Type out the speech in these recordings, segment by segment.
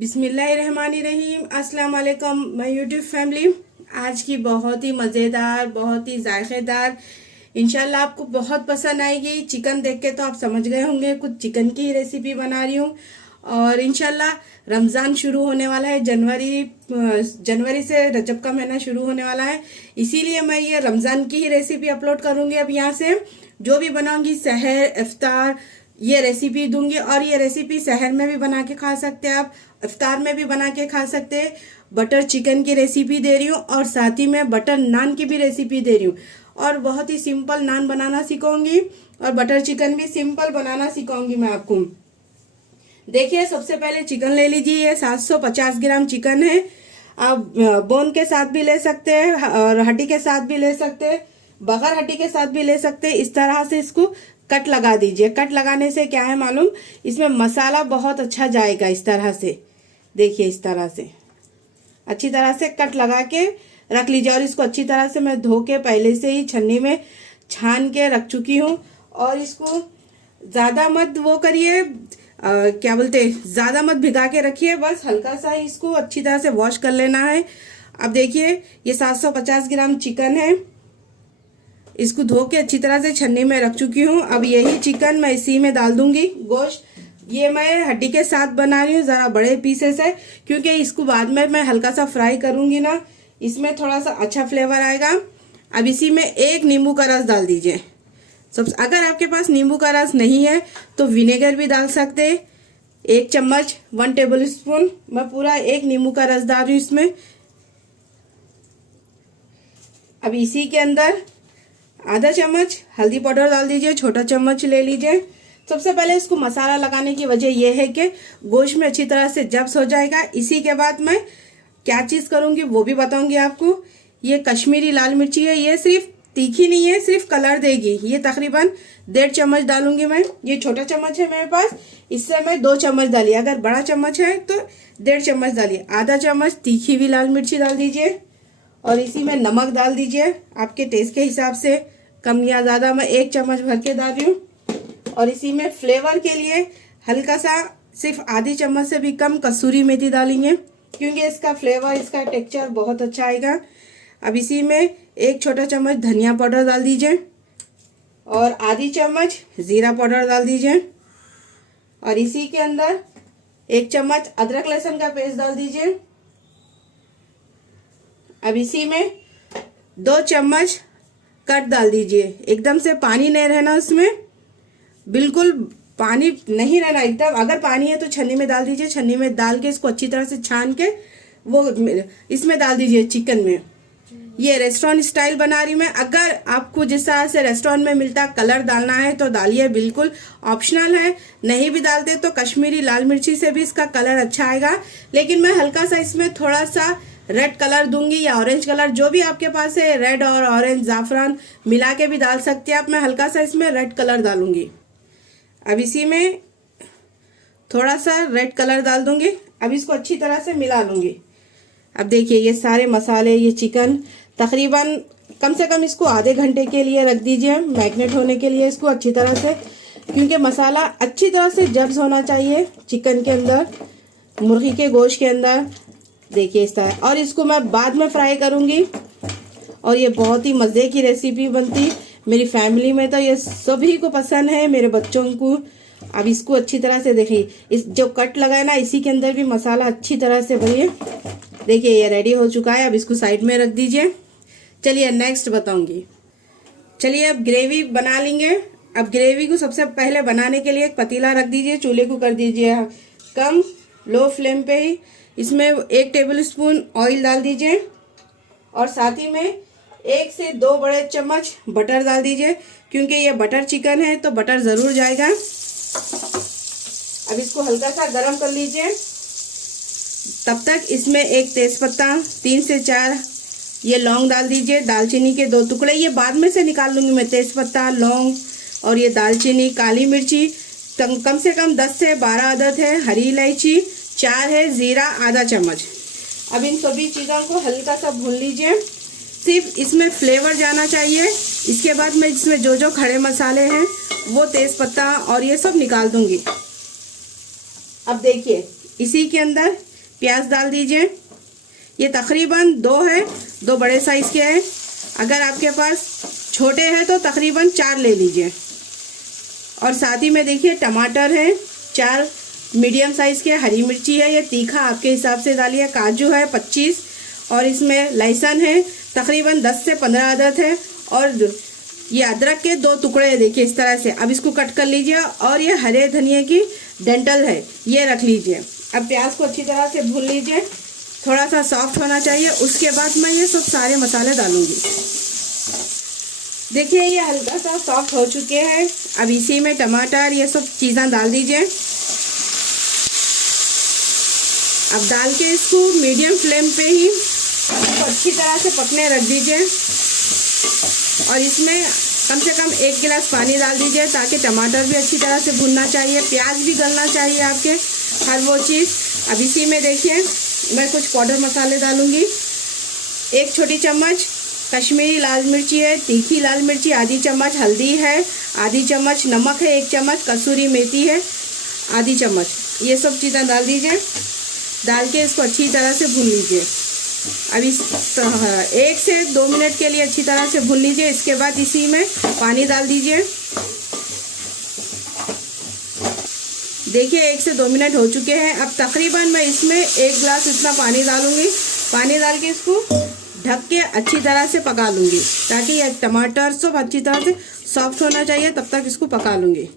बिस्मिल्लाहिर्रहमानिर्रहीम। अस्सलाम वालेकुम माय यूट्यूब फैमिली। आज की बहुत ही मज़ेदार, बहुत ही जायकेदार, इंशाल्लाह आपको बहुत पसंद आएगी। चिकन देख के तो आप समझ गए होंगे कुछ चिकन की ही रेसिपी बना रही हूँ। और इंशाल्लाह रमज़ान शुरू होने वाला है। जनवरी से रजब का महीना शुरू होने वाला है, इसीलिए मैं ये रमज़ान की ही रेसिपी अपलोड करूँगी। अब यहाँ से जो भी बनाऊँगी, सहर, इफ्तार, ये रेसिपी दूंगी। और ये रेसिपी सहर में भी बना के खा सकते हैं आप, इफ्तार में भी बना के खा सकते हैं। बटर चिकन की रेसिपी दे रही हूँ और साथ ही में बटर नान की भी रेसिपी दे रही हूँ। और बहुत ही सिंपल नान बनाना सिखाऊंगी और बटर चिकन भी सिंपल बनाना सिखाऊंगी मैं आपको। देखिए, सबसे पहले चिकन ले लीजिए। ये 750 ग्राम चिकन है। आप बोन के साथ भी ले सकते हैं और हड्डी के साथ भी ले सकते हैं, बगैर हड्डी के साथ भी ले सकते हैं। इस तरह से इसको कट लगा दीजिए। कट लगाने से क्या है मालूम, इसमें मसाला बहुत अच्छा जाएगा। इस तरह से देखिए, इस तरह से अच्छी तरह से कट लगा के रख लीजिए। और इसको अच्छी तरह से मैं धो के पहले से ही छन्नी में छान के रख चुकी हूँ। और इसको ज्यादा मत वो करिए, क्या बोलते, ज्यादा मत भिगा के रखिए, बस हल्का सा ही इसको अच्छी तरह से वॉश कर लेना है। अब देखिए, ये 750 ग्राम चिकन है। इसको धो के अच्छी तरह से छन्नी में रख चुकी हूँ। अब यही चिकन मैं इसी में डाल दूंगी। गोश्त ये मैं हड्डी के साथ बना रही हूँ, जरा बड़े पीसेस है, क्योंकि इसको बाद में मैं हल्का सा फ्राई करूंगी ना, इसमें थोड़ा सा अच्छा फ्लेवर आएगा। अब इसी में एक नींबू का रस डाल दीजिए। अगर आपके पास नींबू का रस नहीं है तो विनेगर भी डाल सकते। 1 चम्मच 1 टेबल स्पून मैं पूरा एक नींबू का रस डाल रही हूँ इसमें। अब इसी के अंदर आधा चम्मच हल्दी पाउडर डाल दीजिए, छोटा चम्मच ले लीजिए। सबसे पहले इसको मसाला लगाने की वजह यह है कि गोश्त में अच्छी तरह से जब्स हो जाएगा। इसी के बाद मैं क्या चीज करूंगी वो भी बताऊंगी आपको। ये कश्मीरी लाल मिर्ची है, ये सिर्फ तीखी नहीं है, सिर्फ कलर देगी। ये तकरीबन 1.5 चम्मच डालूंगी मैं। ये छोटा चम्मच है मेरे पास, इससे मैं 2 चम्मच डाली। अगर बड़ा चम्मच है तो 1.5 चम्मच डालिए। आधा चम्मच तीखी हुई लाल मिर्ची डाल दीजिए। और इसी में नमक डाल दीजिए आपके टेस्ट के हिसाब से, कम या ज्यादा। मैं 1 चम्मच भर के डाल रही हूँ। और इसी में फ्लेवर के लिए हल्का सा, सिर्फ आधी चम्मच से भी कम कसूरी मेथी डालेंगे, क्योंकि इसका फ्लेवर, इसका टेक्सचर बहुत अच्छा आएगा। अब इसी में 1 छोटा चम्मच धनिया पाउडर डाल दीजिए और आधी चम्मच जीरा पाउडर डाल दीजिए। और इसी के अंदर 1 चम्मच अदरक लहसुन का पेस्ट डाल दीजिए। अब इसी में 2 चम्मच कट डाल दीजिए। एकदम से पानी नहीं रहना उसमें, बिल्कुल पानी नहीं रहना एकदम। अगर पानी है तो छन्नी में डाल दीजिए। छन्नी में डाल के इसको अच्छी तरह से छान के वो इसमें डाल दीजिए चिकन में। ये रेस्टोरेंट स्टाइल बना रही मैं। अगर आपको जिस तरह से रेस्टोरेंट में मिलता कलर डालना है तो डालिए, बिल्कुल ऑप्शनल है। नहीं भी डालते तो कश्मीरी लाल मिर्ची से भी इसका कलर अच्छा आएगा। लेकिन मैं हल्का सा इसमें थोड़ा सा रेड कलर दूंगी या ऑरेंज कलर, जो भी आपके पास है। रेड और ऑरेंज जाफरान मिला के भी डाल सकते हैं आप। मैं हल्का सा इसमें रेड कलर डालूंगी। अब इसी में थोड़ा सा रेड कलर डाल दूंगी। अब इसको अच्छी तरह से मिला लूंगी। अब देखिए, ये सारे मसाले, ये चिकन तकरीबन कम से कम इसको आधे घंटे के लिए रख दीजिए मैरिनेट होने के लिए, इसको अच्छी तरह से, क्योंकि मसाला अच्छी तरह से जब्स होना चाहिए चिकन के अंदर, मुर्गी के गोश्त के अंदर। देखिए इस तरह। और इसको मैं बाद में फ्राई करूंगी। और ये बहुत ही मजे की रेसिपी बनती। मेरी फैमिली में तो ये सभी को पसंद है, मेरे बच्चों को। अब इसको अच्छी तरह से देखिए, इस जो कट लगाए ना, इसी के अंदर भी मसाला अच्छी तरह से भरिए। देखिए, ये रेडी हो चुका है। अब इसको साइड में रख दीजिए। चलिए नेक्स्ट बताऊंगी। चलिए अब ग्रेवी बना लेंगे। अब ग्रेवी को सबसे पहले बनाने के लिए एक पतीला रख दीजिए। चूल्हे को कर दीजिए कम, लो फ्लेम पे ही। इसमें 1 टेबल स्पून ऑयल डाल दीजिए और साथ ही में 1 से 2 बड़े चम्मच बटर डाल दीजिए, क्योंकि ये बटर चिकन है तो बटर जरूर जाएगा। अब इसको हल्का सा गरम कर लीजिए। तब तक इसमें 1 तेजपत्ता, 3 से 4 ये लौंग डाल दीजिए। दालचीनी के 2 टुकड़े, ये बाद में से निकाल लूंगी मैं। तेजपत्ता, लौंग और ये दालचीनी, काली मिर्ची कम से कम 10 से 12 अदद है। हरी इलायची 4 है। जीरा आधा चम्मच। अब इन सभी चीज़ों को हल्का सा भून लीजिए। सिर्फ इसमें फ्लेवर जाना चाहिए। इसके बाद मैं इसमें जो जो खड़े मसाले हैं वो तेज पत्ता और ये सब निकाल दूंगी। अब देखिए, इसी के अंदर प्याज डाल दीजिए। ये तकरीबन 2 है, 2 बड़े साइज़ के हैं। अगर आपके पास छोटे हैं तो तकरीबन 4 ले लीजिए। और साथ ही में देखिए टमाटर है 4 मीडियम साइज़ के, हरी मिर्ची है, ये तीखा आपके हिसाब से डालिए, काजू है 25 और इसमें लहसुन है तकरीबन 10 से 15 अदद है। और ये अदरक के 2 टुकड़े हैं देखिए इस तरह से। अब इसको कट कर लीजिए। और ये हरे धनिए की डंठल है, ये रख लीजिए। अब प्याज को अच्छी तरह से भून लीजिए, थोड़ा सा सॉफ्ट होना चाहिए। उसके बाद मैं ये सब सारे मसाले डालूंगी। देखिए ये हल्का सा सॉफ्ट हो चुके हैं। अब इसी में टमाटर ये सब चीज़ें डाल दीजिए। अब डाल के इसको मीडियम फ्लेम पे ही इसको अच्छी तरह से पकने रख दीजिए। और इसमें कम से कम 1 गिलास पानी डाल दीजिए ताकि टमाटर भी अच्छी तरह से भुनना चाहिए, प्याज भी गलना चाहिए आपके, हर वो चीज़। अब इसी में देखिए मैं कुछ पाउडर मसाले डालूंगी। 1 छोटी चम्मच कश्मीरी लाल मिर्ची है, तीखी लाल मिर्ची आधी चम्मच, हल्दी है आधी चम्मच, नमक है 1 चम्मच, कसूरी मेथी है आधी चम्मच। ये सब चीज़ें डाल दीजिए। डाल के इसको अच्छी तरह से भून लीजिए। अब इस 1 से 2 मिनट के लिए अच्छी तरह से भून लीजिए। इसके बाद इसी में पानी डाल दीजिए। देखिए 1 से 2 मिनट हो चुके हैं। अब तकरीबन मैं इसमें 1 गिलास इतना पानी डालूंगी। पानी डाल के इसको ढक के अच्छी तरह से पका लूँगी ताकि ये टमाटर सब अच्छी तरह से सॉफ्ट होना चाहिए, तब तक इसको पका लूँगी।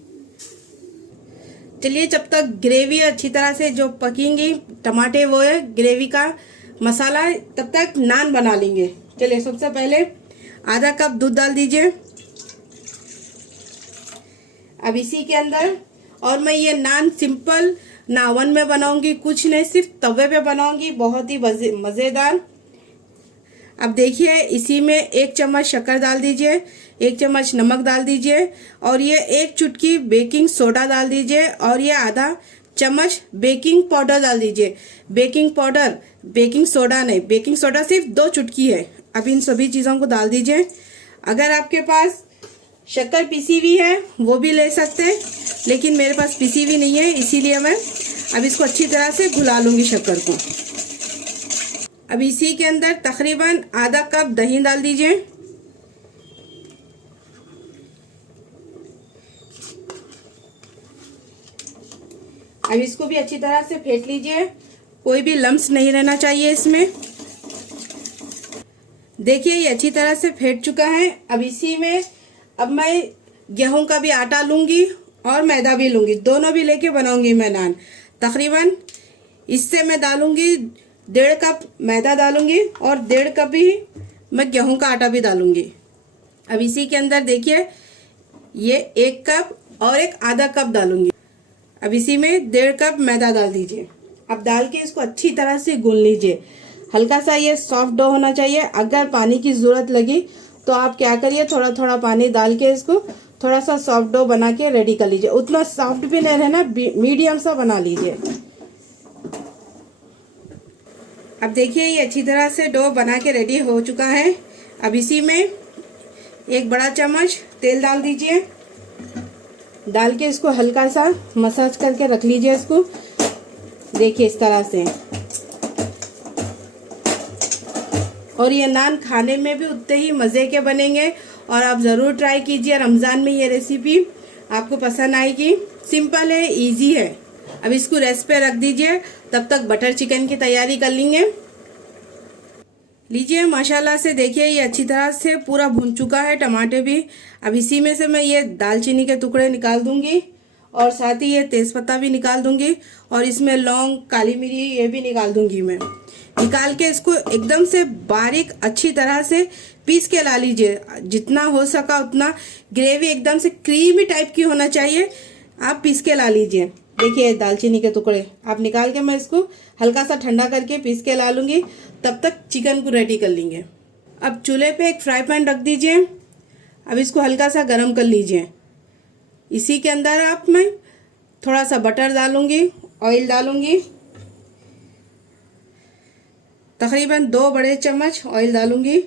चलिए जब तक ग्रेवी अच्छी तरह से जो पकेंगी टमाटे वो है ग्रेवी का मसाला, तब तक नान बना लेंगे। चलिए सबसे पहले आधा कप दूध डाल दीजिए। अब इसी के अंदर, और मैं ये नान सिंपल ना ओवन में बनाऊंगी, कुछ नहीं, सिर्फ तवे पे बनाऊंगी, बहुत ही मज़ेदार। अब देखिए इसी में 1 चम्मच शक्कर डाल दीजिए, 1 चम्मच नमक डाल दीजिए और ये 1 चुटकी बेकिंग सोडा डाल दीजिए और ये आधा चम्मच बेकिंग पाउडर डाल दीजिए। बेकिंग पाउडर, बेकिंग सोडा नहीं, बेकिंग सोडा सिर्फ 2 चुटकी है। अब इन सभी चीज़ों को डाल दीजिए। अगर आपके पास शक्कर पीसी हुई है वो भी ले सकते हैं, लेकिन मेरे पास पीसी हुई नहीं है, इसीलिए मैं अब इसको अच्छी तरह से घुला लूँगी शक्कर को। अब इसी के अंदर तकरीबन आधा कप दही डाल दीजिए। अब इसको भी अच्छी तरह से फेंट लीजिए, कोई भी लम्स नहीं रहना चाहिए इसमें। देखिए ये अच्छी तरह से फेंट चुका है। अब इसी में अब मैं गेहूं का भी आटा लूंगी और मैदा भी लूंगी, दोनों भी लेके बनाऊंगी मैं नान। तकरीबन इससे मैं डालूंगी 1.5 कप मैदा डालूंगी और 1.5 कप ही मैं गेहूं का आटा भी डालूंगी। अब इसी के अंदर देखिए ये 1 कप और एक आधा कप डालूंगी। अब इसी में 1.5 कप मैदा डाल दीजिए। अब डाल के इसको अच्छी तरह से गूंद लीजिए। हल्का सा ये सॉफ्ट डो होना चाहिए। अगर पानी की ज़रूरत लगी तो आप क्या करिए, थोड़ा थोड़ा पानी डाल के इसको थोड़ा सा सॉफ्ट डो बना के रेडी कर लीजिए। उतना सॉफ्ट भी नहीं रहना, मीडियम सा बना लीजिए। अब देखिए ये अच्छी तरह से डो बना के रेडी हो चुका है। अब इसी में 1 बड़ा चम्मच तेल डाल दीजिए। डाल के इसको हल्का सा मसाज करके रख लीजिए इसको। देखिए इस तरह से। और ये नान खाने में भी उतने ही मज़े के बनेंगे और आप ज़रूर ट्राई कीजिए। रमज़ान में ये रेसिपी आपको पसंद आएगी। सिंपल है, इजी है। अब इसको रेस्ट पे रख दीजिए, तब तक बटर चिकन की तैयारी कर लेंगे। लीजिए माशाल्लाह से देखिए ये अच्छी तरह से पूरा भुन चुका है टमाटर भी। अब इसी में से मैं ये दालचीनी के टुकड़े निकाल दूंगी और साथ ही ये तेज़पत्ता भी निकाल दूंगी और इसमें लौंग, काली मिरी ये भी निकाल दूंगी मैं। निकाल के इसको एकदम से बारीक अच्छी तरह से पीस के ला लीजिए। जितना हो सका उतना ग्रेवी एकदम से क्रीमी टाइप की होना चाहिए, आप पीस के ला लीजिए। देखिए दालचीनी के टुकड़े आप निकाल के मैं इसको हल्का सा ठंडा करके पीस के ला लूँगी। तब तक चिकन को रेडी कर लेंगे। अब चूल्हे पे एक फ्राई पैन रख दीजिए। अब इसको हल्का सा गरम कर लीजिए। इसी के अंदर आप मैं थोड़ा सा बटर डालूंगी, ऑयल डालूंगी, तकरीबन 2 बड़े चम्मच ऑयल डालूंगी।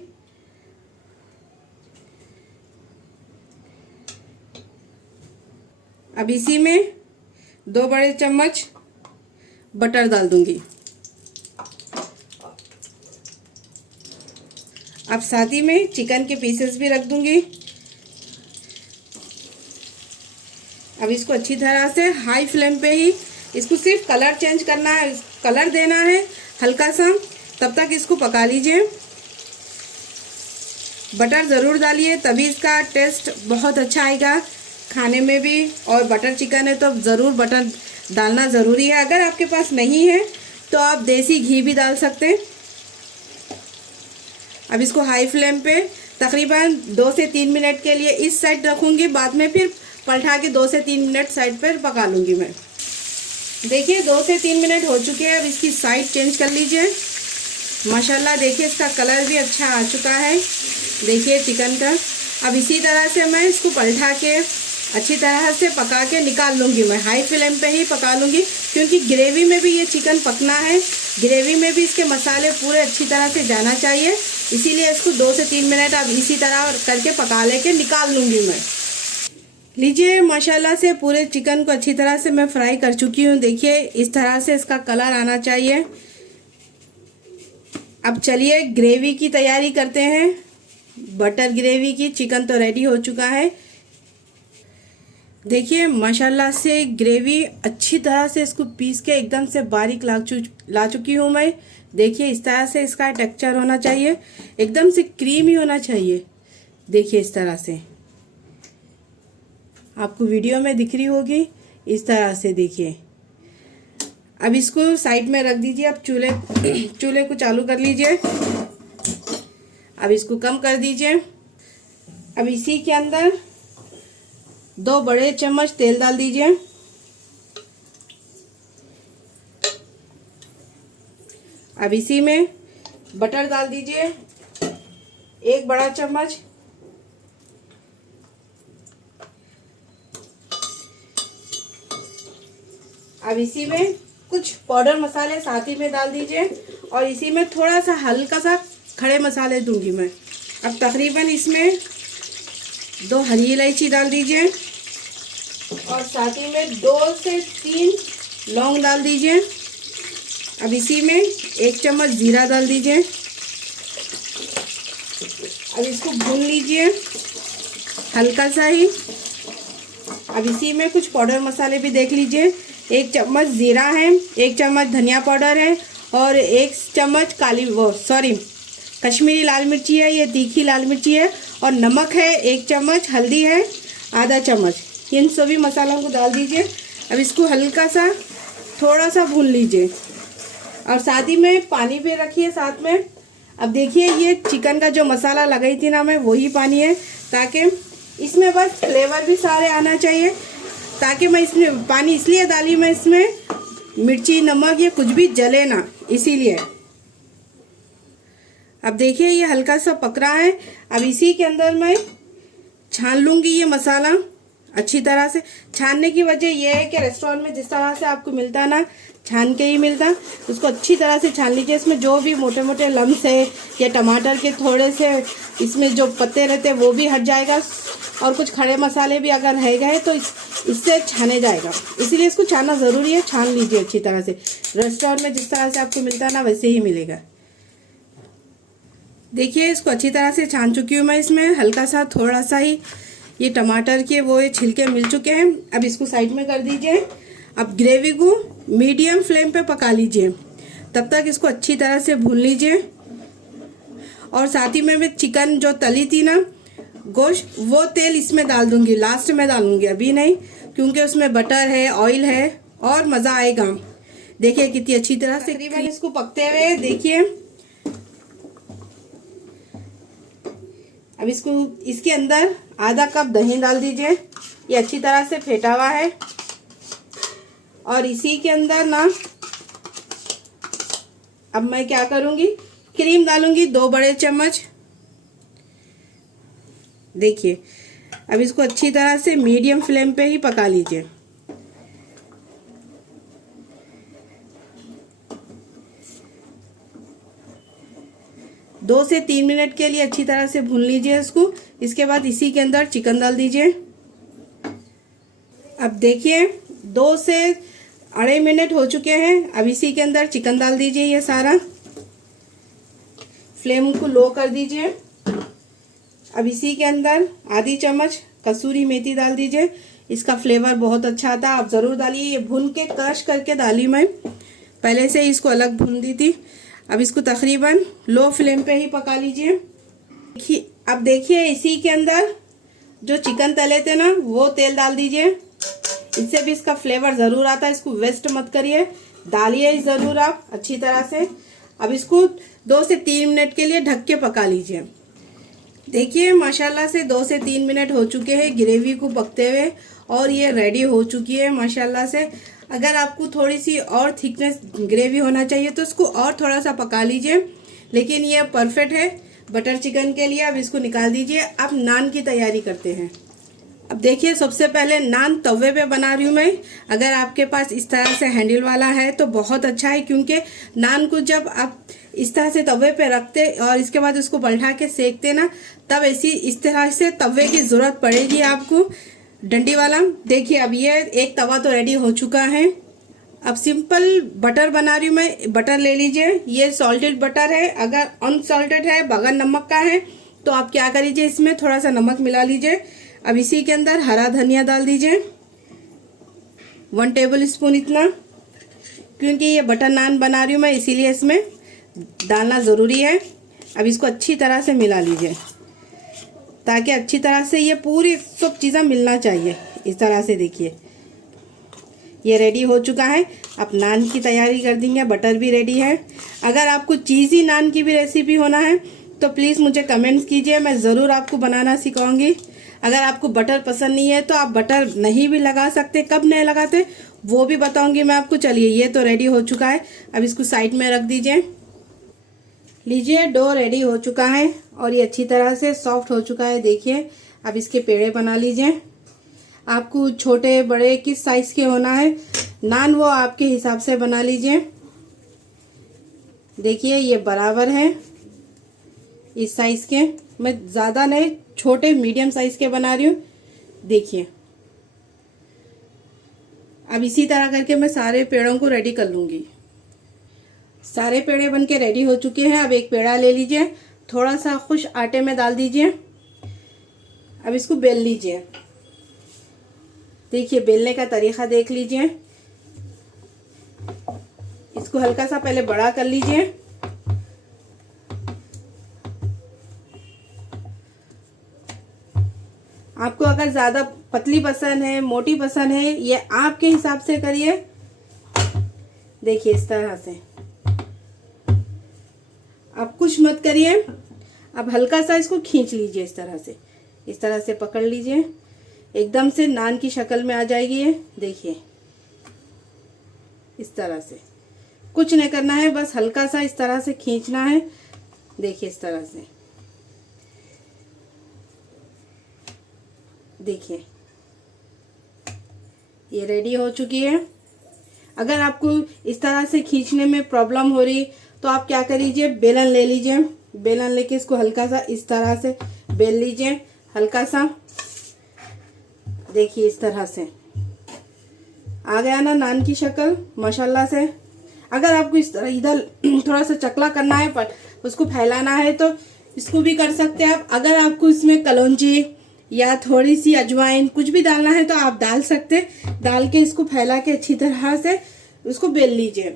अब इसी में 2 बड़े चम्मच बटर डाल दूंगी। अब साथ ही में चिकन के पीसेस भी रख दूंगी। अब इसको अच्छी तरह से हाई फ्लेम पे ही इसको सिर्फ कलर चेंज करना है, कलर देना है हल्का सा, तब तक इसको पका लीजिए। बटर ज़रूर डालिए, तभी इसका टेस्ट बहुत अच्छा आएगा खाने में भी। और बटर चिकन है तो ज़रूर बटर डालना ज़रूरी है। अगर आपके पास नहीं है तो आप देसी घी भी डाल सकते हैं। अब इसको हाई फ्लेम पे तकरीबन 2 से 3 मिनट के लिए इस साइड रखूँगी, बाद में फिर पलटा के 2 से 3 मिनट साइड पर पका लूँगी मैं। देखिए 2 से 3 मिनट हो चुके हैं। अब इसकी साइड चेंज कर लीजिए। माशाल्लाह देखिए इसका कलर भी अच्छा आ चुका है, देखिए चिकन का। अब इसी तरह से मैं इसको पलटा के अच्छी तरह से पका के निकाल लूँगी। मैं हाई फ्लेम पे ही पका लूँगी, क्योंकि ग्रेवी में भी ये चिकन पकना है, ग्रेवी में भी इसके मसाले पूरे अच्छी तरह से जाना चाहिए। इसीलिए इसको 2 से 3 मिनट अब इसी तरह करके पका लेके निकाल लूँगी मैं। लीजिए माशाल्लाह से पूरे चिकन को अच्छी तरह से मैं फ्राई कर चुकी हूँ। देखिए इस तरह से इसका कलर आना चाहिए। अब चलिए ग्रेवी की तैयारी करते हैं, बटर ग्रेवी की। चिकन तो रेडी हो चुका है। देखिए माशाल्लाह से ग्रेवी अच्छी तरह से इसको पीस के एकदम से बारीक ला चुकी हूँ मैं। देखिए इस तरह से इसका टेक्सचर होना चाहिए, एकदम से क्रीमी होना चाहिए। देखिए इस तरह से आपको वीडियो में दिख रही होगी, इस तरह से देखिए। अब इसको साइड में रख दीजिए। अब चूल्हे को चालू कर लीजिए। अब इसको कम कर दीजिए। अब इसी के अंदर 2 बड़े चम्मच तेल डाल दीजिए। अब इसी में बटर डाल दीजिए 1 बड़ा चम्मच। अब इसी में कुछ पाउडर मसाले साथ ही में डाल दीजिए, और इसी में थोड़ा सा हल्का सा खड़े मसाले दूंगी मैं। अब तकरीबन इसमें 2 हरी इलायची डाल दीजिए, और साथ ही में 2 से 3 लौंग डाल दीजिए। अब इसी में 1 चम्मच जीरा डाल दीजिए। अब इसको भून लीजिए हल्का सा ही। अब इसी में कुछ पाउडर मसाले भी देख लीजिए। 1 चम्मच जीरा है, 1 चम्मच धनिया पाउडर है, और 1 चम्मच कश्मीरी लाल मिर्ची है, ये तीखी लाल मिर्ची है, और नमक है 1 चम्मच, हल्दी है आधा चम्मच। इन सभी मसालों को डाल दीजिए। अब इसको हल्का सा थोड़ा सा भून लीजिए, और साथ ही में पानी भी रखिए साथ में। अब देखिए ये चिकन का जो मसाला लगाई थी ना मैं, वही पानी है, ताकि इसमें बस फ्लेवर भी सारे आना चाहिए। ताकि मैं इसमें पानी इसलिए डाली, मैं इसमें मिर्ची नमक ये कुछ भी जले ना, इसीलिए। अब देखिए ये हल्का सा पक रहा है। अब इसी के अंदर मैं छान लूँगी ये मसाला अच्छी तरह से। छानने की वजह यह है कि रेस्टोरेंट में जिस तरह से आपको मिलता है ना, छान के ही मिलता, उसको अच्छी तरह से छान लीजिए। इसमें जो भी मोटे मोटे लम्स है या टमाटर के थोड़े से इसमें जो पत्ते रहते हैं वो भी हट जाएगा, और कुछ खड़े मसाले भी अगर रह गए तो इससे छाने जाएगा। इसीलिए इसको छानना ज़रूरी है। छान लीजिए अच्छी तरह से। रेस्टोरेंट में जिस तरह से आपको मिलता है ना, वैसे ही मिलेगा। देखिए इसको अच्छी तरह से छान चुकी हूँ मैं। इसमें हल्का सा थोड़ा सा ही ये टमाटर के वो छिलके मिल चुके हैं। अब इसको साइड में कर दीजिए। अब ग्रेवी को मीडियम फ्लेम पे पका लीजिए, तब तक इसको अच्छी तरह से भून लीजिए। और साथ ही में मैं चिकन जो तली थी ना गोश्त, वो तेल इसमें डाल दूंगी, लास्ट में डालूंगी, अभी नहीं, क्योंकि उसमें बटर है, ऑयल है, और मज़ा आएगा। देखिए कितनी अच्छी तरह से तकरीबन इसको पकते हुए। देखिए अब इसको इसके अंदर आधा कप दही डाल दीजिए, ये अच्छी तरह से फेंटा हुआ है। और इसी के अंदर ना अब मैं क्या करूंगी, क्रीम डालूंगी 2 बड़े चम्मच। देखिए अब इसको अच्छी तरह से मीडियम फ्लेम पे ही पका लीजिए। दो से 3 मिनट के लिए अच्छी तरह से भून लीजिए इसको। इसके बाद इसी के अंदर चिकन डाल दीजिए। अब देखिए 2 से 2.5 मिनट हो चुके हैं। अब इसी के अंदर चिकन डाल दीजिए ये सारा। फ्लेम को लो कर दीजिए। अब इसी के अंदर आधी चम्मच कसूरी मेथी डाल दीजिए, इसका फ्लेवर बहुत अच्छा आता है, आप ज़रूर डालिए। ये भून के क्रश करके डाली, मैं पहले से ही इसको अलग भून दी थी। अब इसको तकरीबन लो फ्लेम पे ही पका लीजिए। अब देखिए इसी के अंदर जो चिकन तले थे ना, वो तेल डाल दीजिए, इससे भी इसका फ्लेवर ज़रूर आता है। इसको वेस्ट मत करिए, डालिए ज़रूर आप अच्छी तरह से। अब इसको 2 से 3 मिनट के लिए ढक के पका लीजिए। देखिए माशाल्लाह से 2 से 3 मिनट हो चुके हैं ग्रेवी को पकते हुए, और ये रेडी हो चुकी है माशाल्लाह से। अगर आपको थोड़ी सी और थिकनेस ग्रेवी होना चाहिए तो इसको और थोड़ा सा पका लीजिए, लेकिन ये परफेक्ट है बटर चिकन के लिए। अब इसको निकाल दीजिए। अब नान की तैयारी करते हैं। अब देखिए सबसे पहले नान तवे पे बना रही हूँ मैं। अगर आपके पास इस तरह से हैंडल वाला है तो बहुत अच्छा है, क्योंकि नान को जब आप इस तरह से तवे पे रखते और इसके बाद उसको पलटा के सेकते ना, तब ऐसी इस तरह से तवे की जरूरत पड़ेगी आपको, डंडी वाला। देखिए अब ये एक तवा तो रेडी हो चुका है। अब सिंपल बटर बना रही हूँ मैं। बटर ले लीजिए, ये सॉल्टेड बटर है। अगर अनसॉल्टेड है, बगैर नमक का है, तो आप क्या कर लीजिए, इसमें थोड़ा सा नमक मिला लीजिए। अब इसी के अंदर हरा धनिया डाल दीजिए, 1 टेबल स्पून इतना, क्योंकि ये बटर नान बना रही हूँ मैं, इसीलिए इसमें डालना ज़रूरी है। अब इसको अच्छी तरह से मिला लीजिए, ताकि अच्छी तरह से ये पूरी सब चीज़ें मिलना चाहिए। इस तरह से देखिए ये रेडी हो चुका है। अब नान की तैयारी कर देंगे, बटर भी रेडी है। अगर आपको चीज़ी नान की भी रेसिपी होना है तो प्लीज़ मुझे कमेंट्स कीजिए, मैं ज़रूर आपको बनाना सिखाऊंगी। अगर आपको बटर पसंद नहीं है तो आप बटर नहीं भी लगा सकते, कब नहीं लगाते वो भी बताऊंगी मैं आपको। चलिए ये तो रेडी हो चुका है, अब इसको साइड में रख दीजिए। लीजिए डो रेडी हो चुका है और ये अच्छी तरह से सॉफ्ट हो चुका है। देखिए अब इसके पेड़े बना लीजिए। आपको छोटे बड़े किस साइज के होना है नान, वो आपके हिसाब से बना लीजिए। देखिए ये बराबर है इस साइज के, मैं ज़्यादा नहीं, छोटे मीडियम साइज के बना रही हूँ। देखिए अब इसी तरह करके मैं सारे पेड़ों को रेडी कर लूँगी। सारे पेड़े बन के रेडी हो चुके हैं। अब एक पेड़ा ले लीजिए, थोड़ा सा खुश आटे में डाल दीजिए। अब इसको बेल लीजिए। देखिए बेलने का तरीका देख लीजिए। इसको हल्का सा पहले बड़ा कर लीजिए। आपको अगर ज़्यादा पतली पसंद है, मोटी पसंद है, ये आपके हिसाब से करिए। देखिए इस तरह से, आप कुछ मत करिए। अब हल्का सा इसको खींच लीजिए, इस तरह से पकड़ लीजिए, एकदम से नान की शक्ल में आ जाएगी ये। देखिए इस तरह से, कुछ नहीं करना है, बस हल्का सा इस तरह से खींचना है। देखिए इस तरह से, देखिए ये रेडी हो चुकी है। अगर आपको इस तरह से खींचने में प्रॉब्लम हो रही तो आप क्या कर लीजिए, बेलन ले लीजिए। बेलन लेके इसको हल्का सा इस तरह से बेल लीजिए, हल्का सा। देखिए इस तरह से आ गया ना नान की शक्ल माशाल्लाह से। अगर आपको इस तरह इधर थोड़ा सा चकला करना है, पर उसको फैलाना है, तो इसको भी कर सकते हैं आप। अगर आपको इसमें कलौंजी या थोड़ी सी अजवाइन कुछ भी डालना है तो आप डाल सकते। डाल के इसको फैला के अच्छी तरह से उसको बेल लीजिए।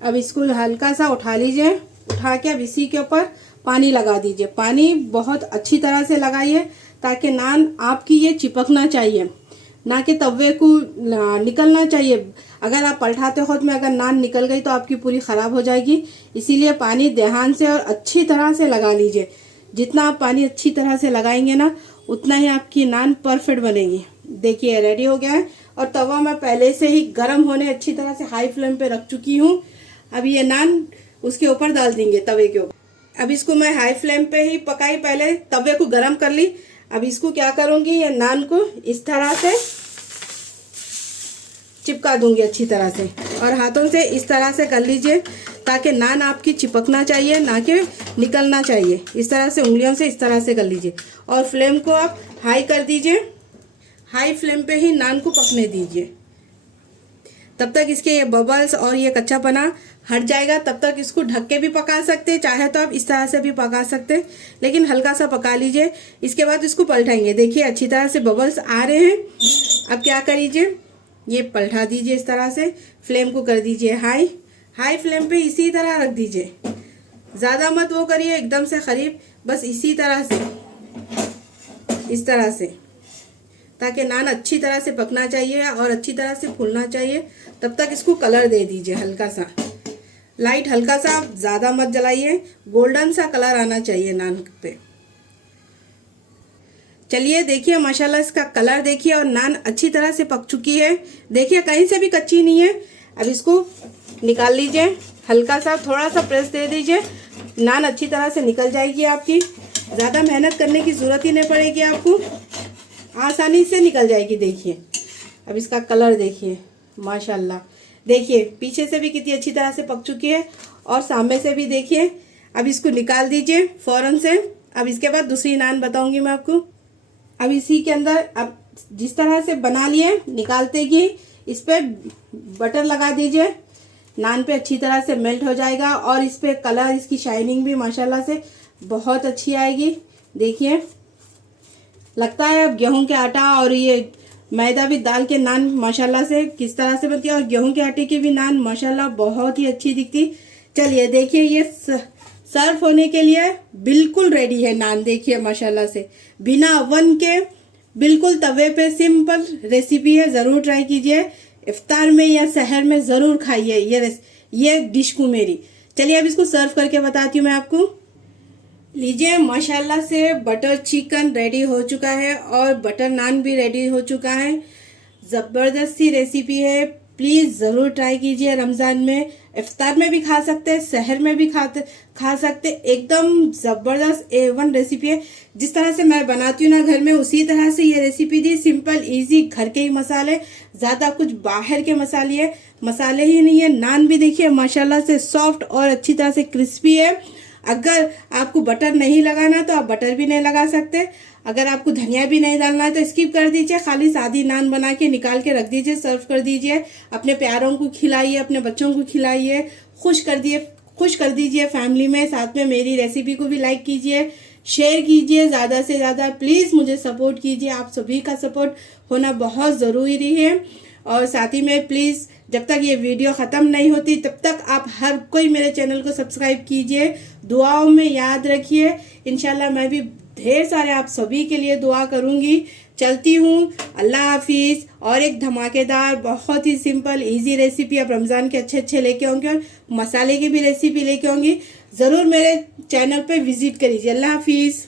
अब इसको हल्का सा उठा लीजिए। उठा के अब इसी के ऊपर पानी लगा दीजिए। पानी बहुत अच्छी तरह से लगाइए, ताकि नान आपकी ये चिपकना चाहिए, ना कि तवे को निकलना चाहिए। अगर आप पलटाते खुद में अगर नान निकल गई तो आपकी पूरी ख़राब हो जाएगी। इसीलिए पानी ध्यान से और अच्छी तरह से लगा लीजिए। जितना आप पानी अच्छी तरह से लगाएंगे ना, उतना ही आपकी नान परफेक्ट बनेगी। देखिए रेडी हो गया है, और तवा मैं पहले से ही गर्म होने अच्छी तरह से हाई फ्लेम पे रख चुकी हूँ। अब ये नान उसके ऊपर डाल देंगे, तवे के ऊपर। अब इसको मैं हाई फ्लेम पे ही पकाई, पहले तवे को गर्म कर ली। अब इसको क्या करूंगी, ये नान को इस तरह से चिपका दूंगी अच्छी तरह से, और हाथों से इस तरह से कर लीजिए, ताकि नान आपकी चिपकना चाहिए, ना कि निकलना चाहिए। इस तरह से उंगलियों से इस तरह से कर लीजिए, और फ्लेम को आप हाई कर दीजिए। हाई फ्लेम पे ही नान को पकने दीजिए, तब तक इसके ये बबल्स और ये कच्चापना हट जाएगा तब तक इसको ढक के भी पका सकते हैं, चाहे तो आप इस तरह से भी पका सकते हैं, लेकिन हल्का सा पका लीजिए। इसके बाद इसको पलटाएंगे। देखिए अच्छी तरह से बबल्स आ रहे हैं। अब क्या करिए, ये पलटा दीजिए इस तरह से। फ्लेम को कर दीजिए हाई फ्लेम पे इसी तरह रख दीजिए। ज़्यादा मत वो करिए एकदम से करीब, बस इसी तरह से, इस तरह से, ताकि नान अच्छी तरह से पकना चाहिए और अच्छी तरह से फूलना चाहिए। तब तक इसको कलर दे दीजिए हल्का सा, लाइट हल्का सा, ज़्यादा मत जलाइए। गोल्डन सा कलर आना चाहिए नान पे। चलिए देखिए माशाल्लाह इसका कलर देखिए और नान अच्छी तरह से पक चुकी है। देखिए कहीं से भी कच्ची नहीं है। अब इसको निकाल लीजिए, हल्का सा थोड़ा सा प्रेस दे दीजिए, नान अच्छी तरह से निकल जाएगी आपकी। ज़्यादा मेहनत करने की ज़रूरत ही नहीं पड़ेगी आपको, आसानी से निकल जाएगी। देखिए अब इसका कलर देखिए माशाल्लाह। देखिए पीछे से भी कितनी अच्छी तरह से पक चुकी है और सामने से भी देखिए। अब इसको निकाल दीजिए फौरन से। अब इसके बाद दूसरी नान बताऊंगी मैं आपको। अब इसी के अंदर अब जिस तरह से बना लिए, निकालते ही इस पे बटर लगा दीजिए। नान पे अच्छी तरह से मेल्ट हो जाएगा और इस पे कलर, इसकी शाइनिंग भी माशाल्लाह से बहुत अच्छी आएगी। देखिए लगता है अब गेहूं के आटा और ये मैदा भी डाल के नान माशाल्लाह से किस तरह से बनती है, और गेहूं के आटे की भी नान माशाल्लाह बहुत ही अच्छी दिखती। चलिए देखिए ये सर्व होने के लिए बिल्कुल रेडी है नान। देखिए माशाल्लाह से बिना ओवन के, बिल्कुल तवे पे सिंपल रेसिपी है। ज़रूर ट्राई कीजिए, इफ्तार में या सहर में ज़रूर खाइए ये डिश को मेरी। चलिए अब इसको सर्व करके बताती हूँ मैं आपको। लीजिए माशाल्लाह से बटर चिकन रेडी हो चुका है और बटर नान भी रेडी हो चुका है। ज़बरदस्त सी रेसिपी है, प्लीज़ ज़रूर ट्राई कीजिए। रमज़ान में इफ्तार में भी खा सकते हैं, सहर में भी खा सकते। एकदम ज़बरदस्त A1 रेसिपी है। जिस तरह से मैं बनाती हूँ ना घर में, उसी तरह से ये रेसिपी दी। सिंपल इजी, घर के ही मसाले, ज़्यादा कुछ बाहर के मसाले ही नहीं है। नान भी देखिए माशाल्लाह से सॉफ्ट और अच्छी तरह से क्रिस्पी है। अगर आपको बटर नहीं लगाना तो आप बटर भी नहीं लगा सकते। अगर आपको धनिया भी नहीं डालना है तो स्किप कर दीजिए। खाली सादी नान बना के निकाल के रख दीजिए, सर्व कर दीजिए। अपने प्यारों को खिलाइए, अपने बच्चों को खिलाइए, खुश कर दीजिए फैमिली में। साथ में मेरी रेसिपी को भी लाइक कीजिए, शेयर कीजिए ज़्यादा से ज़्यादा। प्लीज़ मुझे सपोर्ट कीजिए, आप सभी का सपोर्ट होना बहुत ज़रूरी है। और साथ ही में प्लीज़ जब तक ये वीडियो ख़त्म नहीं होती तब तक आप हर कोई मेरे चैनल को सब्सक्राइब कीजिए, दुआओं में याद रखिए। इंशाल्लाह मैं भी ढेर सारे आप सभी के लिए दुआ करूँगी। चलती हूँ, अल्लाह हाफिज़। और एक धमाकेदार बहुत ही सिंपल इजी रेसिपी अब रमज़ान के अच्छे लेके आऊँगी और मसाले की भी रेसिपी लेके आऊँगी। ज़रूर मेरे चैनल पे विजिट करिए। अल्लाह हाफिज़।